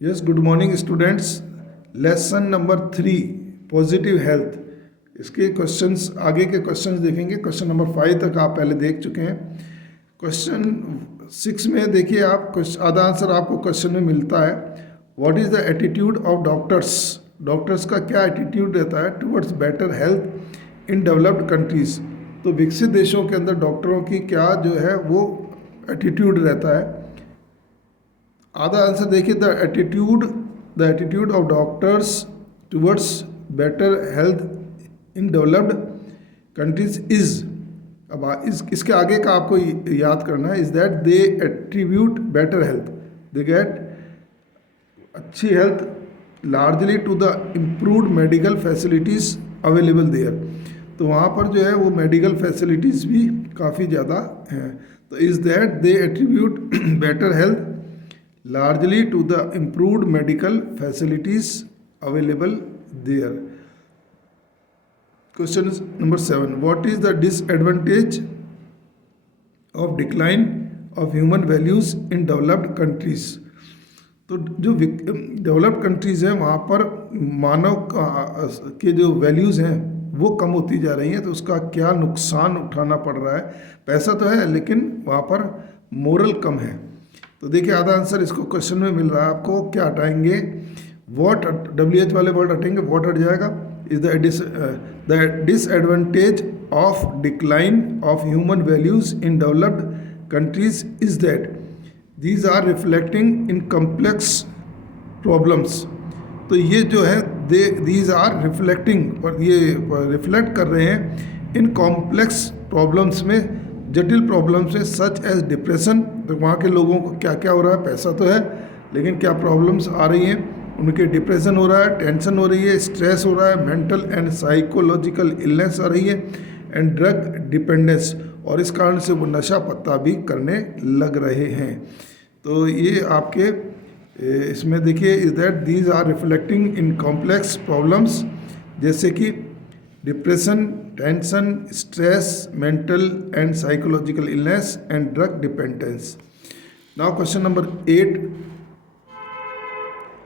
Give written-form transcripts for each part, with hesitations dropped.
Yes, good morning students. Lesson number 3, positive health. इसके questions, आगे के क्वेश्चंस देखेंगे। क्वेश्चन नंबर 5 तक आप पहले देख चुके हैं। क्वेश्चन 6 में देखिए आप, आधा आंसर आपको क्वेश्चन में मिलता है। What is the attitude of doctors? Doctors का क्या एटीट्यूड रहता है towards better health in developed countries? तो विकसित देशों के अंदर डॉक्टरों की क्या जो है वो एटीट्यूड रहता है। आधा आंसर देखिए, the attitude of doctors towards better health in developed countries is. अब इसके आगे का आपको याद करना है, is that they attribute better health, they get अच्छी health largely to the improved medical facilities available there. तो वहाँ पर जो है वो मेडिकल फैसिलिटीज़ भी काफ़ी ज़्यादा हैं। तो is that they attribute better health largely to the improved medical facilities available there. Question number 7. What is the disadvantage of decline of human values in developed countries? तो जो डेवलप्ड कंट्रीज़ हैं वहाँ पर मानव के जो वैल्यूज़ हैं वो कम होती जा रही हैं। तो उसका क्या नुकसान उठाना पड़ रहा है? पैसा तो है लेकिन वहाँ पर मोरल कम है। तो देखिए आधा आंसर इसको क्वेश्चन में मिल रहा है आपको। क्या हटाएंगे? वॉट, WH वाले वर्ड हटेंगे, वॉट हट जाएगा। Is the disadvantage of decline of human values in developed countries is that these are reflecting in complex problems. तो ये जो है दीज आर रिफ्लेक्टिंग, पर ये रिफ्लेक्ट कर रहे हैं इन कॉम्प्लेक्स प्रॉब्लम्स में, जटिल प्रॉब्लम्स है, सच एज डिप्रेशन। तो वहाँ के लोगों को क्या क्या हो रहा है? पैसा तो है लेकिन क्या प्रॉब्लम्स आ रही हैं? उनके डिप्रेशन हो रहा है, टेंशन हो रही है, स्ट्रेस हो रहा है, मेंटल एंड साइकोलॉजिकल इलनेस आ रही है, एंड ड्रग डिपेंडेंस, और इस कारण से वो नशा पत्ता भी करने लग रहे हैं। तो ये आपके इसमें देखिए, is that these are reflecting in complex problems, जैसे कि depression, tension, stress, mental and psychological illness and drug dependence. Now question number 8.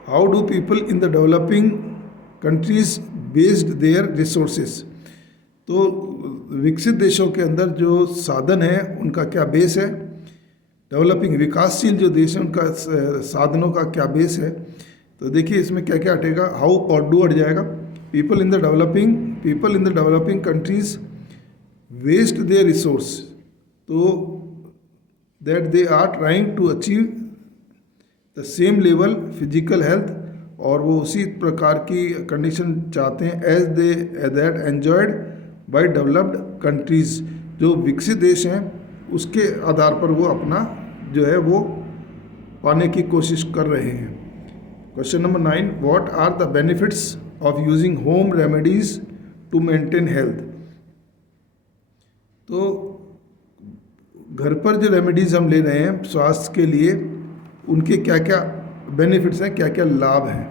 How do people in the developing countries based their resources? तो विकसित देशों के अंदर जो साधन है उनका क्या बेस है? डेवलपिंग, विकासशील जो देश है उनका साधनों का क्या बेस है? तो देखिए इसमें क्या क्या हटेगा, हाउ और डू हट जाएगा। People in the developing countries waste their resource, तो that they are trying to achieve the same level physical health, और वो उसी प्रकार की कंडीशन चाहते हैं as they that enjoyed by developed countries. जो विकसित देश हैं उसके आधार पर वो अपना जो है वो पाने की कोशिश कर रहे हैं। Question number 9. What are the benefits of using home remedies to maintain health? तो घर पर जो रेमेडीज हम ले रहे हैं स्वास्थ्य के लिए, उनके क्या क्या बेनिफिट्स हैं, क्या क्या लाभ हैं?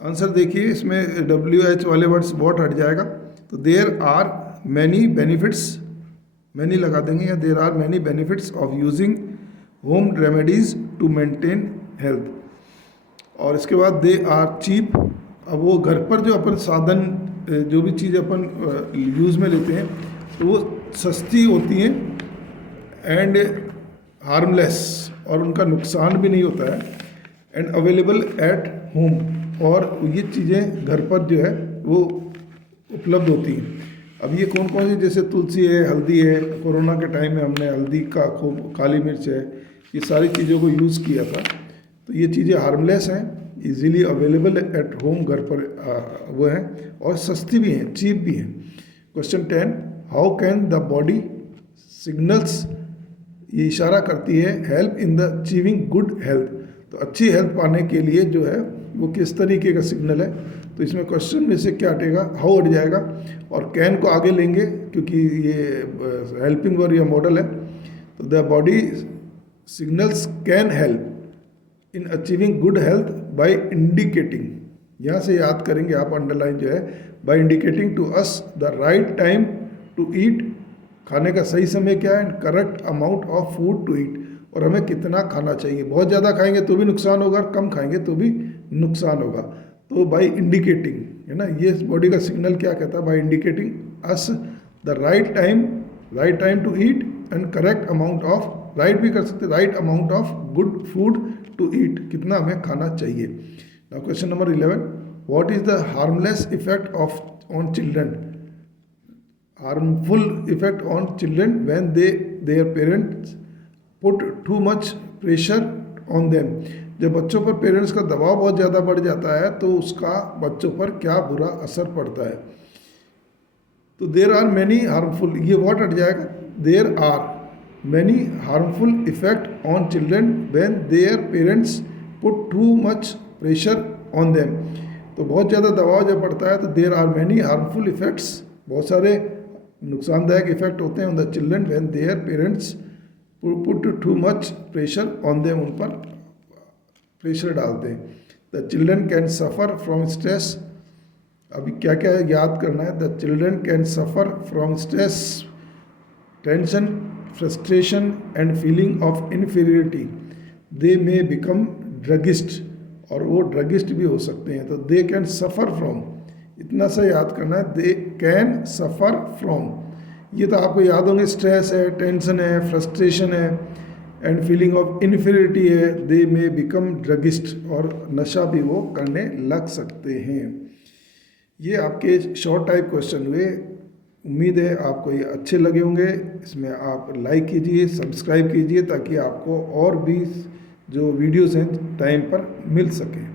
आंसर देखिए इसमें WH वाले वर्ड्स बहुत हट जाएगा। तो there are many benefits, many लगा देंगे, या there are many benefits of using home remedies to maintain health. और इसके बाद दे आर चीप। अब वो घर पर जो अपन साधन, जो भी चीज़ अपन यूज़ में लेते हैं तो वो सस्ती होती हैं एंड हार्मलेस, और उनका नुकसान भी नहीं होता है, एंड अवेलेबल एट होम, और ये चीज़ें घर पर जो है वो उपलब्ध होती हैं। अब ये कौन कौन सी, जैसे तुलसी है, हल्दी है, कोरोना के टाइम में हमने हल्दी का खूब, काली मिर्च है, ये सारी चीज़ों को यूज़ किया था। तो ये चीज़ें हार्मलेस हैं, इजीली अवेलेबल एट होम, घर पर वो हैं, और सस्ती भी हैं, चीप भी हैं। Question 10. How can the body signals, ये इशारा करती है, help in the achieving good health? तो अच्छी हेल्थ पाने के लिए जो है वो किस तरीके का सिग्नल है? तो इसमें क्वेश्चन में से क्या हटेगा, हाउ हट जाएगा, और कैन को आगे लेंगे क्योंकि ये हेल्पिंग वर्ड या मॉडल है। तो the body signals can help in achieving good health by indicating, यहाँ से याद करेंगे आप, अंडरलाइन जो है, by indicating to us the right time to eat खाने का सही समय क्या है, correct amount of food to eat, और हमें कितना खाना चाहिए। बहुत ज़्यादा खाएंगे तो भी नुकसान होगा, कम खाएंगे तो भी नुकसान होगा। तो बाय इंडिकेटिंग, है ना, ये बॉडी का सिग्नल क्या कहता है, by indicating us the right time to eat and correct amount of, right भी कर सकते, right amount of good food to eat, कितना हमें खाना चाहिए। Now question number 11, what is the harmless effect of on children, harmful effect on children when their parents put too much pressure on them। जब बच्चों पर parents का दबाव बहुत ज़्यादा बढ़ जाता है तो उसका बच्चों पर क्या बुरा असर पड़ता है। तो देर आर मैनी हार्मफुल, ये वर्ड हट जाएगा, there are many harmful effect on children when their parents put too much pressure on them. तो बहुत ज़्यादा दबाव जब पड़ता है तो there are many harmful effects, बहुत सारे नुकसानदायक इफेक्ट होते हैं on the children when their parents put too much pressure on them, उन पर प्रेशर डालते हैं। The children can suffer from stress, अभी क्या क्या याद करना है, the children can suffer from stress, tension, frustration and feeling of inferiority, they may become druggist, और वो ड्रगिस्ट भी हो सकते हैं। तो दे कैन सफ़र फ्रॉम, इतना सा याद करना है, दे कैन सफ़र फ्रॉम, ये तो आपको याद होंगे, स्ट्रेस है, टेंशन है, फ्रस्ट्रेशन है एंड फीलिंग ऑफ इन्फीरियरिटी है, दे मे बिकम ड्रगिस्ट, और नशा भी वो करने लग सकते हैं। ये आपके शॉर्ट टाइप क्वेश्चन हुए, उम्मीद है आपको ये अच्छे लगे होंगे। इसमें आप लाइक कीजिए, सब्सक्राइब कीजिए ताकि आपको और भी जो वीडियोस हैं टाइम पर मिल सके।